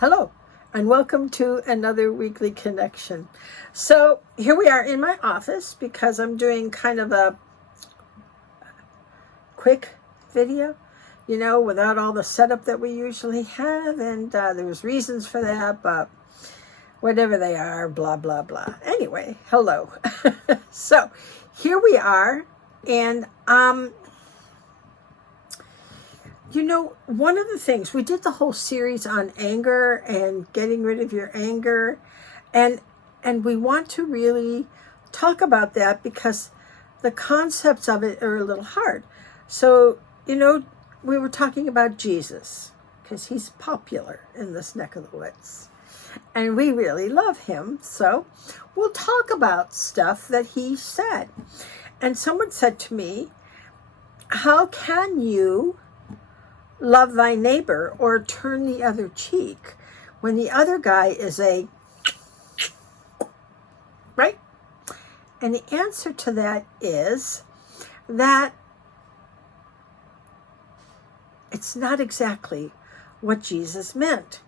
Hello, and welcome to another weekly connection. So here we are in my office because I'm doing kind of a quick video, without all the setup that we usually have. And there's reasons for that, but whatever they are, blah, blah, blah. Anyway, hello. So here we are. And one of the things, we did the whole series on anger and getting rid of your anger. And we want to really talk about that because the concepts of it are a little hard. So, we were talking about Jesus because he's popular in this neck of the woods. And we really love him. So we'll talk about stuff that he said. And someone said to me, how can you love thy neighbor or turn the other cheek when the other guy is right? And the answer to that is that it's not exactly what Jesus meant.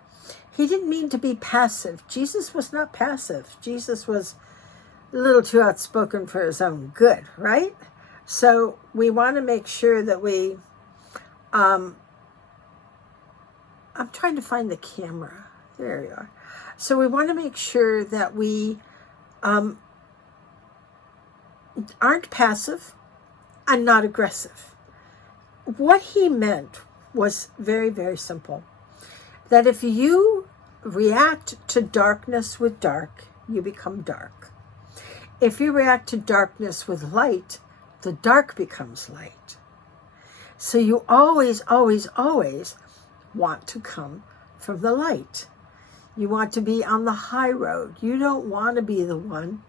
He didn't mean to be passive. Jesus was not passive. Jesus was a little too outspoken for his own good, right? So we want to make sure that we I'm trying to find the camera. There you are. So we want to make sure that we aren't passive and not aggressive. What he meant was very, very simple. That if you react to darkness with dark, you become dark. If you react to darkness with light, the dark becomes light. So you always, always, always want to come from the light. You want to be on the high road. You don't want to be the one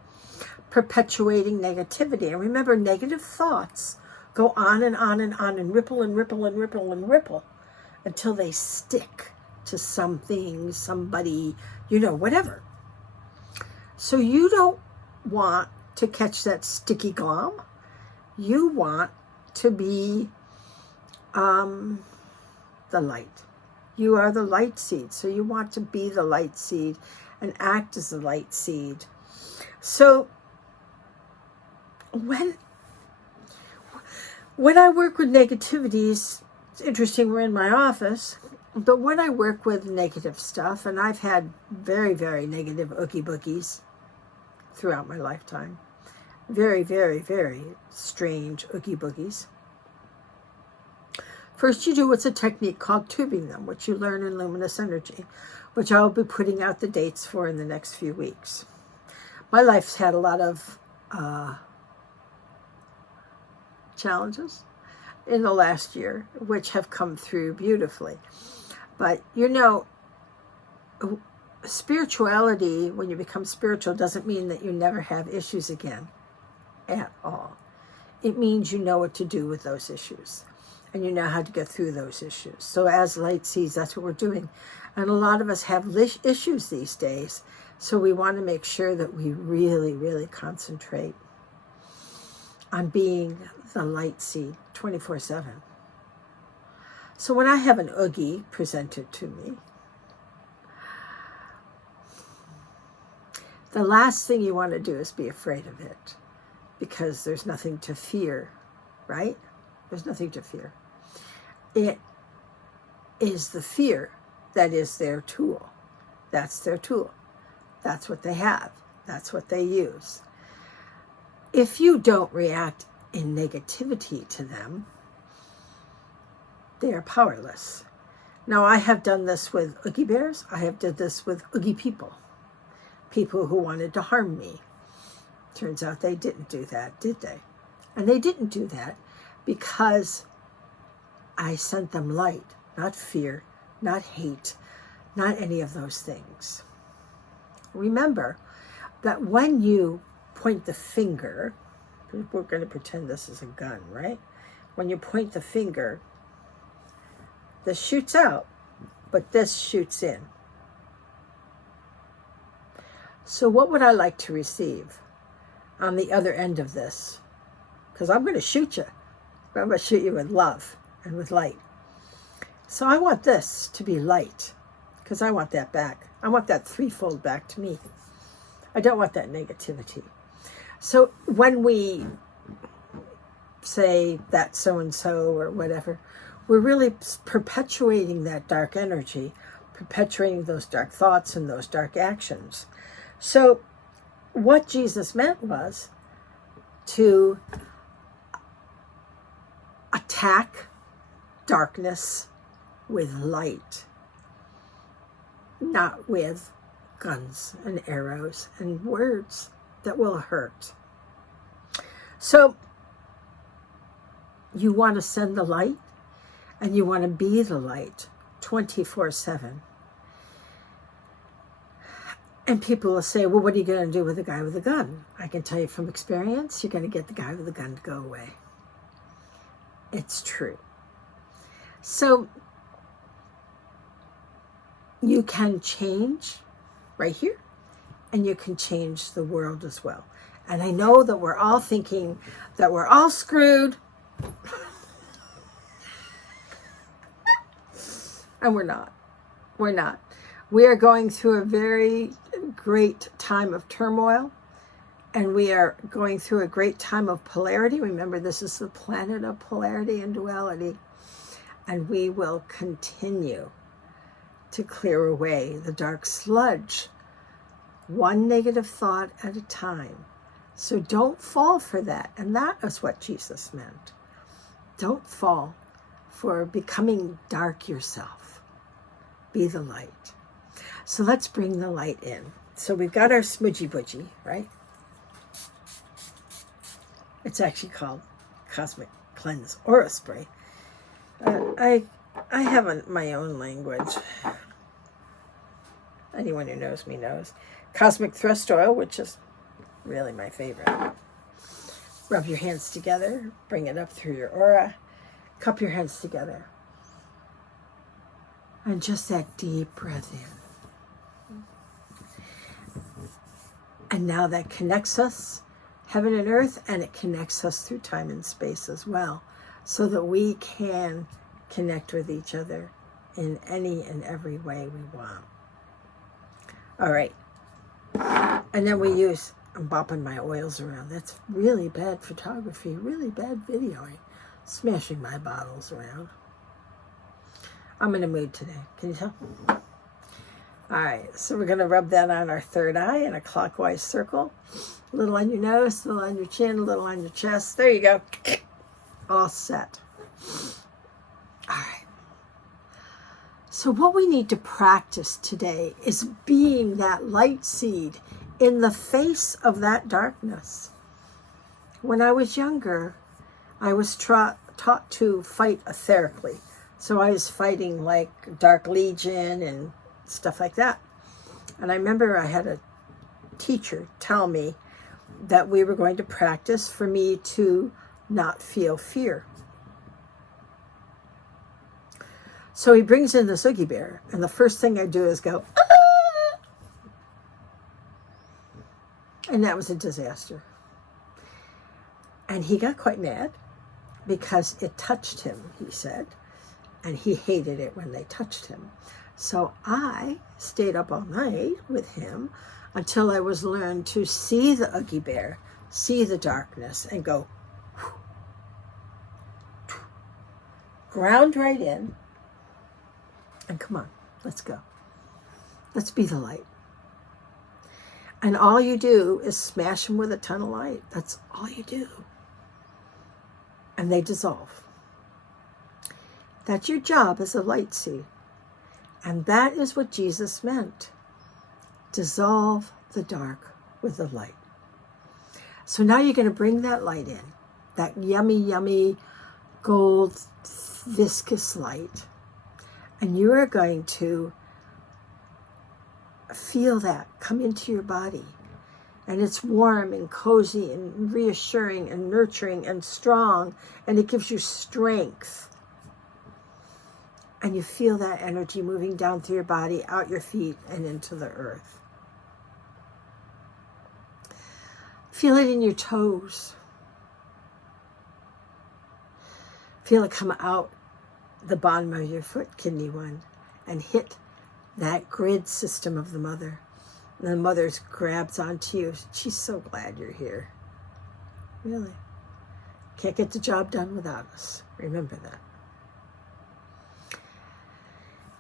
perpetuating negativity. And remember, negative thoughts go on and on and on and ripple and ripple and ripple and ripple until they stick to something, somebody, whatever. So you don't want to catch that sticky glom. You want to be the light. You are the light seed, so you want to be the light seed and act as the light seed. So when I work with negativities, it's interesting, we're in my office, but when I work with negative stuff, and I've had very, very negative oogie boogies throughout my lifetime, very, very, very strange oogie boogies. First, you do what's a technique called tubing them, which you learn in Luminous Energy, which I'll be putting out the dates for in the next few weeks. My life's had a lot of challenges in the last year, which have come through beautifully. But, spirituality, when you become spiritual, doesn't mean that you never have issues again at all. It means you know what to do with those issues. And you know how to get through those issues. So as light seeds, that's what we're doing. And a lot of us have issues these days. So we want to make sure that we really, really concentrate on being the light seed 24/7. So when I have an oogie presented to me, the last thing you want to do is be afraid of it. Because there's nothing to fear, right? There's nothing to fear. It is the fear that is their tool. That's their tool. That's what they have. That's what they use. If you don't react in negativity to them, they are powerless. Now, I have done this with Oogie Bears. I have done this with Oogie people. People who wanted to harm me. Turns out they didn't do that, did they? And they didn't do that because I sent them light, not fear, not hate, not any of those things. Remember that when you point the finger, we're going to pretend this is a gun, right? When you point the finger, this shoots out, but this shoots in. So what would I like to receive on the other end of this? Because I'm going to shoot you. I'm going to shoot you with love and with light. So I want this to be light. because I want that back. I want that threefold back to me. I don't want that negativity. So when we say that so-and-so or whatever, we're really perpetuating that dark energy, perpetuating those dark thoughts and those dark actions. So what Jesus meant was to attack darkness with light, not with guns and arrows and words that will hurt. So you want to send the light, and you want to be the light 24/7. And people will say, well, what are you going to do with the guy with the gun? I can tell you from experience, you're going to get the guy with the gun to go away. It's true. So you can change right here, and you can change the world as well. And I know that we're all thinking that we're all screwed. And we're not. We're not. We are going through a very great time of turmoil, and we are going through a great time of polarity. Remember, this is the planet of polarity and duality, and we will continue to clear away the dark sludge, one negative thought at a time. So don't fall for that. And that is what Jesus meant. Don't fall for becoming dark yourself. Be the light. So let's bring the light in. So we've got our smudgy budgie, right? It's actually called Cosmic Cleanse Aura Spray. I have my own language. Anyone who knows me knows. Cosmic Thrust Oil, which is really my favorite. Rub your hands together, bring it up through your aura, cup your hands together. And just that deep breath in. And now that connects us, heaven and earth, and it connects us through time and space as well, so that we can connect with each other in any and every way we want. All right. And then we use, I'm bopping my oils around. That's really bad photography, really bad videoing. Smashing my bottles around. I'm in a mood today. Can you tell? All right, so we're going to rub that on our third eye in a clockwise circle. A little on your nose, a little on your chin, a little on your chest. There you go. All set. All right. So what we need to practice today is being that light seed in the face of that darkness. When I was younger, I was taught to fight etherically. So I was fighting like Dark Legion and stuff like that. And I remember I had a teacher tell me that we were going to practice for me to not feel fear. So he brings in this Oogie Bear, and the first thing I do is go, ah! And that was a disaster. And he got quite mad because it touched him, he said, and he hated it when they touched him. So I stayed up all night with him until I was learned to see the Oogie Bear, see the darkness, and go, ground right in, and come on, let's go. Let's be the light. And all you do is smash them with a ton of light. That's all you do. And they dissolve. That's your job as a light seed. And that is what Jesus meant. Dissolve the dark with the light. So now you're going to bring that light in. That yummy, yummy, gold, viscous light. And you are going to feel that come into your body. And it's warm and cozy and reassuring and nurturing and strong. And it gives you strength. And you feel that energy moving down through your body, out your feet, and into the earth. Feel it in your toes. Feel it come out the bottom of your foot, kidney one, and hit that grid system of the mother. And the mother grabs onto you. She's so glad you're here. Really. Can't get the job done without us. Remember that.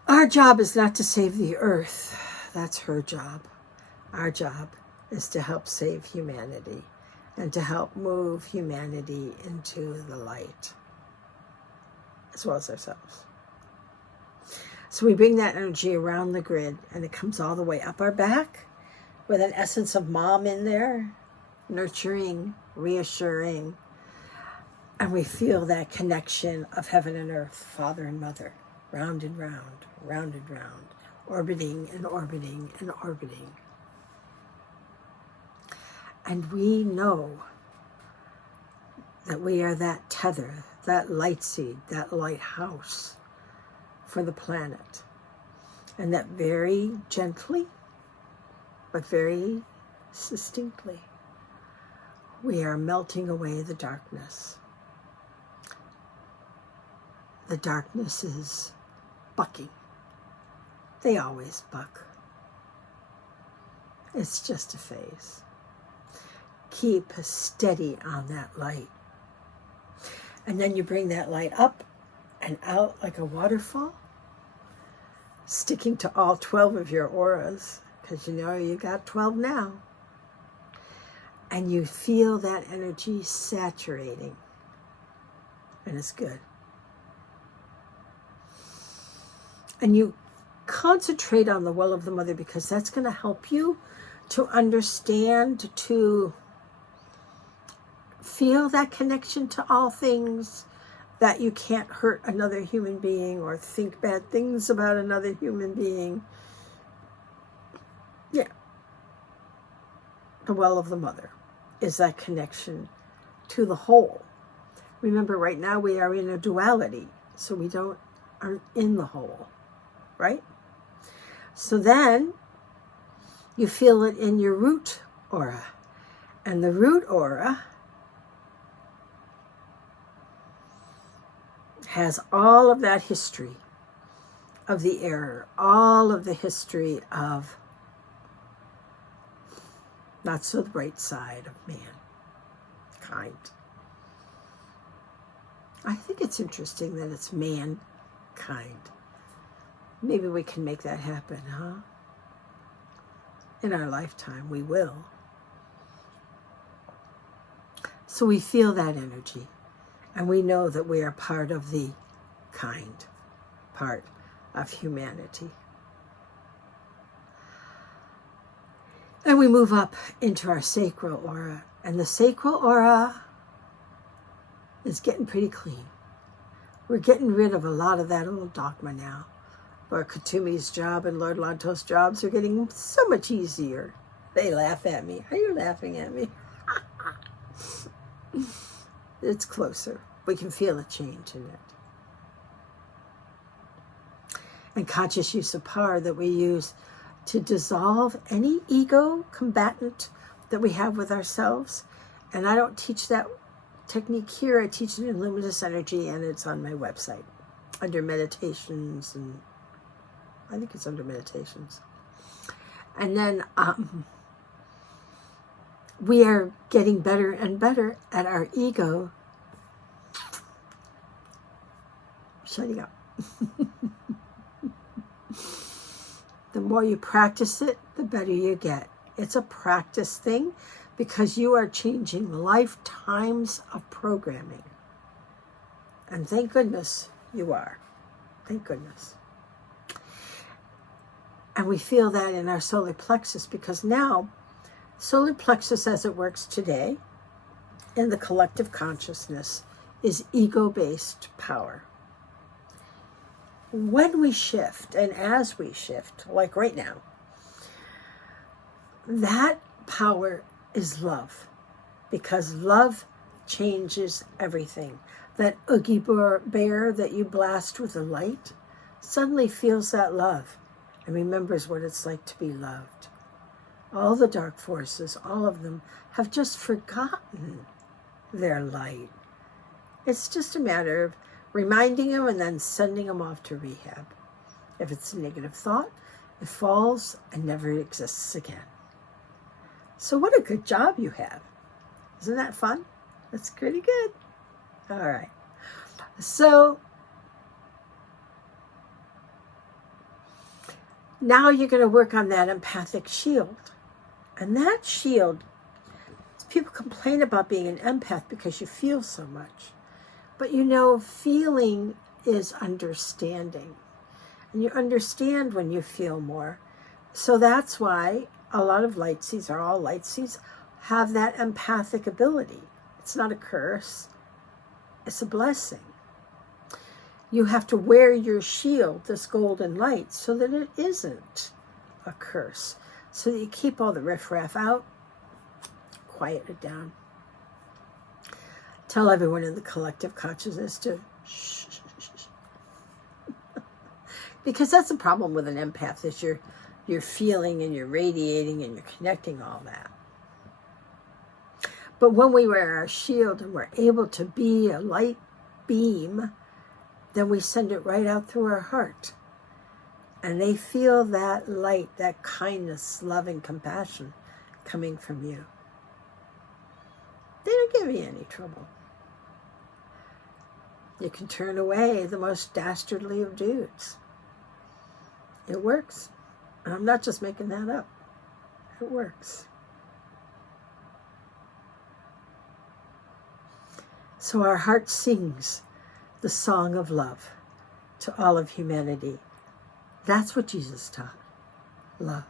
Our job is not to save the earth. That's her job. Our job is to help save humanity and to help move humanity into the light, as well as ourselves. So we bring that energy around the grid, and it comes all the way up our back with an essence of mom in there, nurturing, reassuring, and we feel that connection of heaven and earth, father and mother, round and round, round and round, orbiting and orbiting and orbiting. And we know that we are that tether, that light seed, that lighthouse for the planet. And that very gently, but very distinctly, we are melting away the darkness. The darkness is bucking. They always buck. It's just a phase. Keep steady on that light. And then you bring that light up and out like a waterfall, sticking to all 12 of your auras, because you know you got 12 now. And you feel that energy saturating. And it's good. And you concentrate on the well of the mother, because that's going to help you to understand, to feel that connection to all things, that you can't hurt another human being or think bad things about another human being. Yeah. The well of the mother is that connection to the whole. Remember, right now we are in a duality, so we aren't in the whole, right? So then you feel it in your root aura. And the root aura has all of that history of the error, all of the history of not so bright side of mankind. I think it's interesting that it's mankind. Maybe we can make that happen, huh? In our lifetime, we will. So we feel that energy, and we know that we are part of the kind, part of humanity. And we move up into our sacral aura, and the sacral aura is getting pretty clean. We're getting rid of a lot of that old dogma now. Lord Kutumi's job and Lord Lantos' jobs are getting so much easier. They laugh at me. Are you laughing at me? It's closer. We can feel a change in it. And conscious use of power that we use to dissolve any ego combatant that we have with ourselves. And I don't teach that technique here. I teach it in Luminous Energy, and it's on my website under meditations, and I think it's under meditations. And then we are getting better and better at our ego shutting up. The more you practice it, the better you get. It's a practice thing, because you are changing lifetimes of programming. And thank goodness you are. Thank goodness. And we feel that in our solar plexus, because now solar plexus as it works today in the collective consciousness is ego-based power. When we shift, and as we shift, like right now, that power is love, because love changes everything. That Oogie bear that you blast with the light suddenly feels that love and remembers what it's like to be loved. All the dark forces, all of them, have just forgotten their light. It's just a matter of reminding them and then sending them off to rehab. If it's a negative thought, It falls and never exists again. So what a good job you have. Isn't that fun? That's pretty good. All right. So now you're going to work on that empathic shield. And that shield, people complain about being an empath because you feel so much. But you know, feeling is understanding. And you understand when you feel more. So that's why a lot of light seeds, or all light seeds, have that empathic ability. It's not a curse. It's a blessing. You have to wear your shield, this golden light, so that it isn't a curse. So that you keep all the riffraff out, quiet it down. Tell everyone in the collective consciousness to shh. Because that's the problem with an empath, is you're feeling and you're radiating and you're connecting all that. But when we wear our shield and we're able to be a light beam, then we send it right out through our heart. And they feel that light, that kindness, love, and compassion coming from you. They don't give you any trouble. You can turn away the most dastardly of dudes. It works. And I'm not just making that up. It works. So our heart sings the song of love to all of humanity. That's what Jesus taught. Love.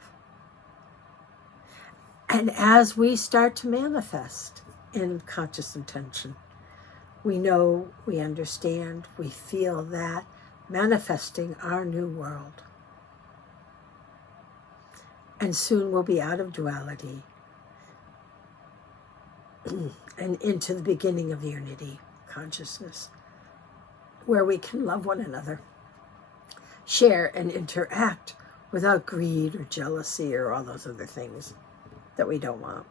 And as we start to manifest in conscious intention, we know, we understand, we feel that manifesting our new world. And soon we'll be out of duality and into the beginning of unity consciousness, where we can love one another, share and interact without greed or jealousy or all those other things that we don't want.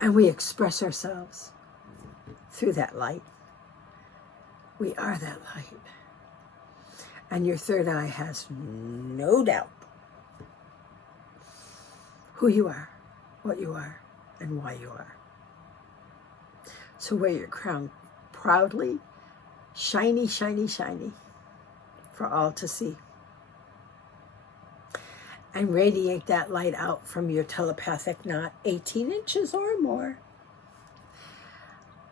And we express ourselves through that light. We are that light. And your third eye has no doubt who you are, what you are, and why you are. So wear your crown proudly, shiny, shiny, shiny, for all to see. And radiate that light out from your telepathic knot 18 inches or more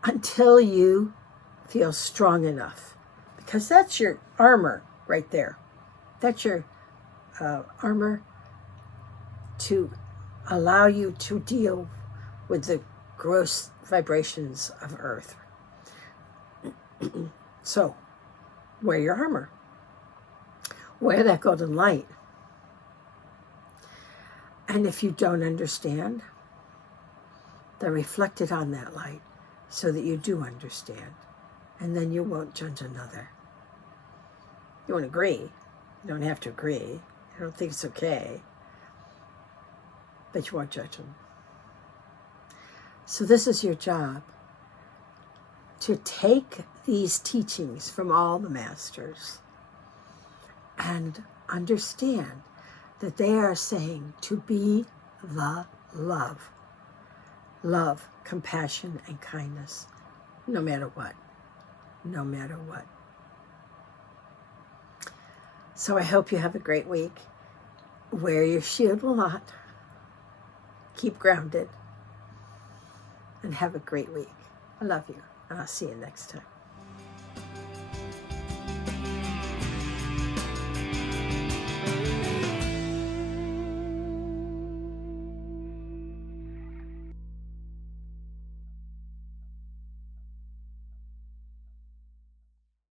until you feel strong enough. Because that's your armor right there. That's your armor to allow you to deal with the gross vibrations of Earth. So, wear your armor. Wear that golden light. And if you don't understand, then reflect it on that light so that you do understand. And then you won't judge another. You won't agree. You don't have to agree. You don't think it's okay. But you won't judge them. So this is your job, to take these teachings from all the masters and understand that they are saying to be the love. Love, compassion, and kindness, no matter what. No matter what. So I hope you have a great week. Wear your shield a lot. Keep grounded. And have a great week. I love you. And I'll see you next time.